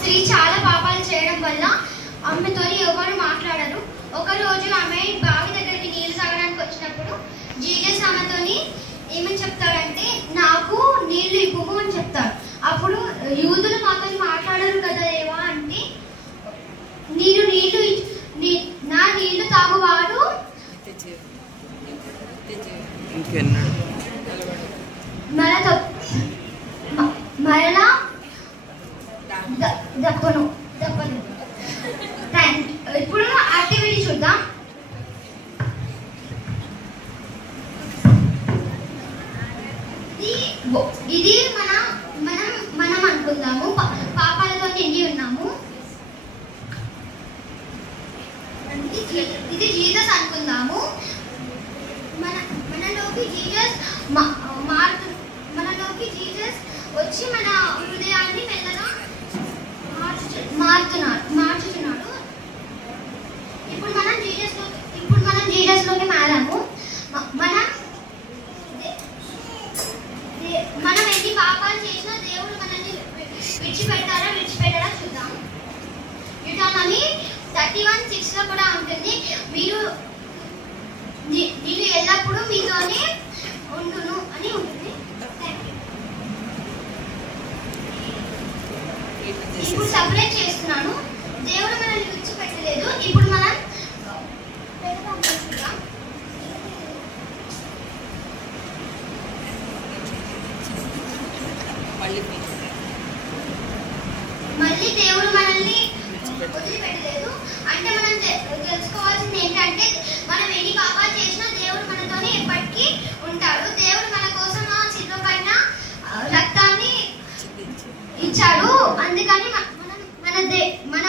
స్త్రీ చాలా పాపాలు చేయడం వల్ల ఆమెతో ఎవరు మాట్లాడరు. ఒకరోజు ఆమె బావి దగ్గరికి నీళ్లు తాగడానికి వచ్చినప్పుడు జీసస్ ఆమెతోని ఏమని చెప్తాడంటే, నాకు నీళ్లు ఇవ్వు అని చెప్తాడు. అప్పుడు యూదులు మాతో మాట్లాడరు కదా దేవా అంటే, నా నీళ్లు తాగువాడు మరలా దప్పను. ఇప్పుడు యాక్టివిటీ చూద్దాం. ఇది మనం అనుకుందాము, పాపాలతో నిండి ఉన్నాము. ఇది జీసస్ అనుకుందాము. మనలోకి జీసస్ వచ్చి మన హృదయాన్ని మెల్లగా మార్చుతున్నాడు. ఇప్పుడు మనం జీసస్లోకి మారాము. మనం ఎన్ని పాపాలు చేసినా దేవుడు మనల్ని విడిచిపెట్టడా చూద్దాం. యూటానమీ 31:6 కూడా ఉంటుంది, నేను ఎల్లప్పుడూ మీతోనే ఉండును అని ఉంటుంది. ఇప్పుడు సపరేట్ చేస్తున్నాను. దేవుడు మనల్ని విడిచిపెట్టలేదు. ఇప్పుడు మనం మళ్ళీ దేవుడు మనల్ని వదిలిపెట్టలేదు. అంటే మనం తెలుసుకోవాల్సింది ఏంటంటే, మనం ఎన్ని పాపాలు చేసినా దేవుడు మనతోనే ఎప్పటికీ ఉంటాడు. దేవుడు మన కోసం ఆ శిలువ పైన రక్తాన్ని ఇచ్చాడు. అందుకని మన